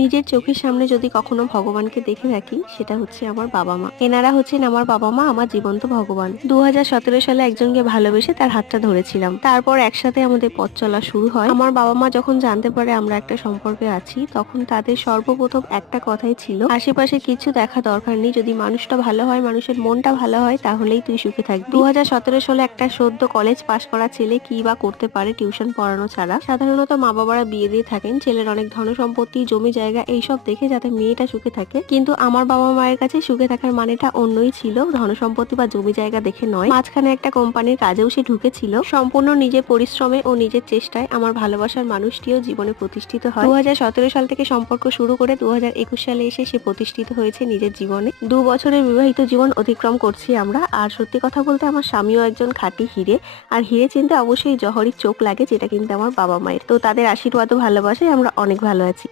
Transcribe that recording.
নিজের চোখের সামনে যদি কখনো ভগবানকে দেখে থাকি সেটা হচ্ছে আমার বাবা মা। এনারা হচ্ছেন আমার বাবা মা, আমার জীবন্ত ভগবান। 2017 সালে একজনকে ভালোবেসে তার হাতটা ধরেছিলাম, তারপর একসাথে আমাদের পথ চলা শুরু হয়। আমার বাবা মা যখন জানতে পারে আমরা একটা সম্পর্কে আছি, তখন তাদের সর্বপ্রথম একটা কথাই ছিল, আশেপাশে কিছু দেখা দরকার নেই, যদি মানুষটা ভালো হয়, মানুষের মনটা ভালো হয়, তাহলেই তুই সুখে থাকবি। 2017 সালে একটা সদ্য কলেজ পাশ করা ছেলে কি বা করতে পারে টিউশন পড়ানো ছাড়া? সাধারণত মা বাবারা বিয়ে দিয়ে থাকেন, ছেলের অনেক ধন সম্পত্তি, জমি জায়গা এইসব দেখে যাতে মেয়েটা সুখে থাকে। কিন্তু আমার বাবা মায়ের কাছে সুখে থাকার মানেটা অন্যই ছিল, ধন সম্পত্তি বা জমি জায়গা দেখে নয়। মাঝখানে একটা কোম্পানির কাজেও সে ঢুকেছিল। সম্পূর্ণ নিজের পরিশ্রমে ও নিজের চেষ্টায় আমার ভালোবাসার মানুষটিও জীবনে প্রতিষ্ঠিত হয়। 2017 সাল থেকে সম্পর্ক শুরু করে 2021 সালে এসে সে প্রতিষ্ঠিত হয়েছে নিজের জীবনে। 2 বছরের বিবাহিত জীবন অতিক্রম করছি আমরা। আর সত্যি কথা বলতে আমার স্বামীও একজন খাঁটি হিরে। আর হিরে চিনতে অবশ্যই জহরির চোখ লাগে, যেটা কিন্তু আমার বাবা মায়ের। তো তাদের আশীর্বাদ ও ভালোবাসায় আমরা অনেক ভালো আছি।